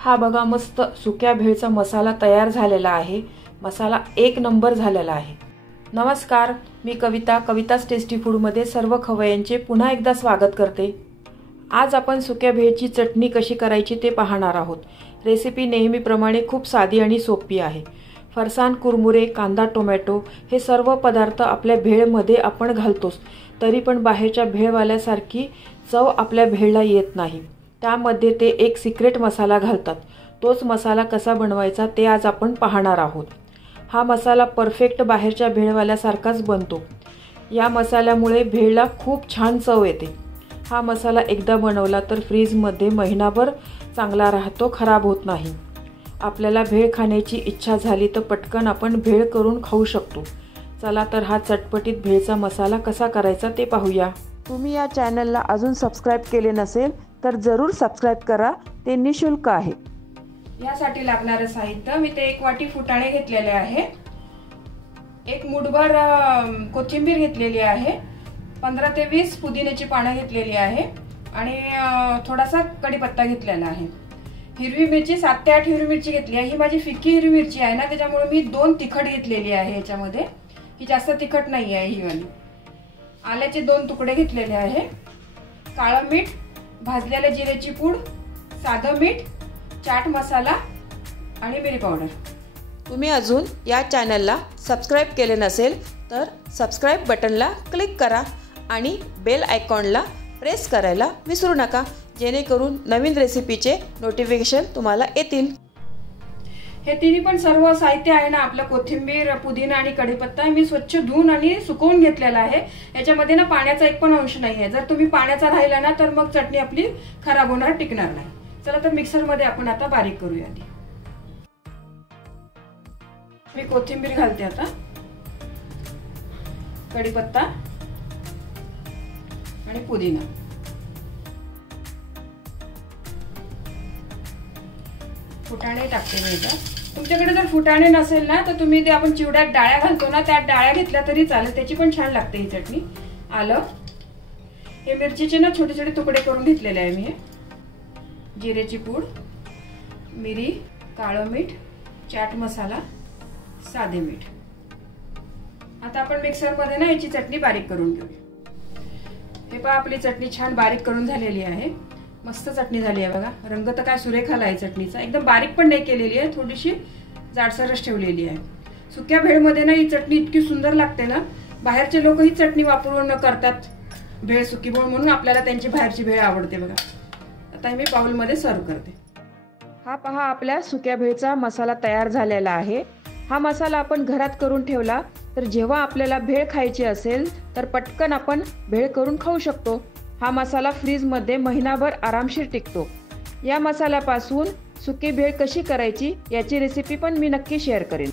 हा बघा मस्त सुक्या भेळचा मसाला तयार झालेला आहे। मसाला एक नंबर झालेला आहे। नमस्कार, मी कविता's टेस्टी फूड मध्ये सर्व खवय्यांचे पुन्हा एकदा स्वागत करते। आज आपण सुक्या भेळची चटणी कशी करायची ते पाहणार आहोत। रेसिपी नेहमीप्रमाणे खूप साधी आणि सोपी आहे। फरसाण, कुरमुरे, कांदा, टोमॅटो हे सर्व पदार्थ आपल्या भेळमध्ये आपण घालतोच, तरी पण बाहेरच्या भेळवाल्यासारखी चव आपल्या भेळला येत नाही। त्यामध्ये ते एक सिक्रेट मसाला घालतात। तोच मसाला कसा बनवायचा ते आज आपण पाहणार आहोत। हा मसाला परफेक्ट बाहेरच्या भेळवाल्यासारखाच बनतो। या मसाल्यामुळे भेळला खूप छान चव येते। हा मसाला एकदा बनवला तर फ्रीजमध्ये महिनाभर चांगला राहतो, खराब होत नाही। आपल्याला भेळ खाण्याची इच्छा झाली तर पटकन आपण भेळ करून खाऊ शकतो। चला तर हा चटपटीत भेळचा मसाला कसा करायचा ते पाहूया। तुम्ही या चॅनलला अजून सबस्क्राइब केले नसेल तर जरूर सबस्क्राइब करा, ते निशुल्क आहे। यासाठी लागणारे साहित्य मी ते 1 वाटी फुटाणे घेतलेले आहे, 1 मुठभर कोथिंबीर घेतलेली आहे, 15 ते 20 पुदिन्याची पाने घेतलेली आहे आणि थोडासा कढीपत्ता घेतलेला आहे। हिरवी मिरची 7 ते 8 हिरवी मिरची घेतली आहे। ही माझी फिक्की हिरवी मिरची आहे ना, त्याच्यामुळे मी 2 तिखट घेतलेली आहे। याच्यामध्ये ही जास्त तिखट नाही आहे ही वाली। आल्याचे 2 तुकडे घेतलेले आहे, काळं मीठ, भाजलेल्या जिऱ्याची पूड, साधं मीठ, चाट मसाला आणि मिरी पावडर। तुम्ही अजून या चॅनलला सबस्क्राइब केले नसेल तर सबस्क्राइब बटनला क्लिक करा आणि बेल आयकॉनला प्रेस करायला विसरू नका, जेणेकरून नवीन रेसिपीचे नोटिफिकेशन तुम्हाला येतील। हे तिन्ही पण सर्व साहित्य आहे ना, आपलं कोथिंबीर, पुदिना आणि कढीपत्ता मी स्वच्छ धुवून आणि सुकवून घेतलेला आहे। याच्यामध्ये ना पाण्याचा एक पण अंश नाही आहे। जर तुम्ही पाण्याचा राहिला ना तर मग चटणी आपली खराब होणार, टिकणार नाही। चला तर मिक्सर मध्ये आपण आता बारीक करूया। आधी मी कोथिंबीर घालते, आता कढीपत्ता आणि पुदिना, फुटाणे टाकते मी याच्यात। तुमच्याकडे जर फुटाणे नसेल ना तर तुम्ही ते आपण चिवड्यात डाळ्या घालतो ना, त्या डाळ्या घेतल्या तरी चालेल, त्याची पण छान लागते ही चटणी। आलं, हे मिरचीचे ना छोटे छोटे तुकडे करून घेतलेले आहे मी। हे जिरेची पूड, मिरी, काळं मीठ, चाट मसाला, साधे मीठ। आता आपण मिक्सर मध्ये ना याची चटणी बारीक करून घेऊया। हे पहा, आपली चटणी छान बारीक करून झालेली आहे। मस्त चटणी झाली आहे बघा। रंग तर काय सुरेख आला आहे चटणीचा। एकदम बारीक पण नाही केलेली आहे, थोडीशी जाडसरच ठेवलेली आहे। सुक्या भेळमध्ये ना ही चटणी इतकी सुंदर लागते ना, बाहेरचे लोक ही चटणी वापरून करतात भेळ, सुकी भेळ, म्हणून आपल्याला त्यांची बाहेरची भेळ आवडते बघा। आता मी बाउल मध्ये सर्व करते। हा पहा, आपल्या सुक्या भेळचा मसाला तयार झालेला आहे। हा मसाला आपण घरात करून ठेवला तर जेव्हा आपल्याला भेळ खायची असेल तर पटकन आपण भेळ करून खाऊ शकतो। हा मसाला फ्रीजमध्ये महिनाभर आरामशीर टिकतो। या मसाल्यापासून सुकी भेळ कशी करायची याची रेसिपी पण मी नक्की शेअर करेन।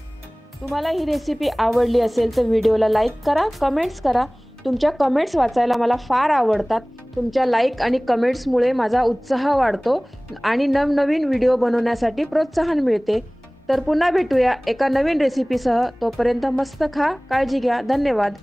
तुम्हाला ही रेसिपी आवडली असेल तर व्हिडिओला लाईक करा, कमेंट्स करा। तुमच्या कमेंट्स वाचायला मला फार आवडतात। तुमच्या लाईक आणि कमेंट्समुळे माझा उत्साह वाढतो आणि नवनवीन व्हिडिओ बनवण्यासाठी प्रोत्साहन मिळते। तर पुन्हा भेटूया एका नवीन रेसिपीसह। तोपर्यंत मस्त खा, काळजी घ्या। धन्यवाद।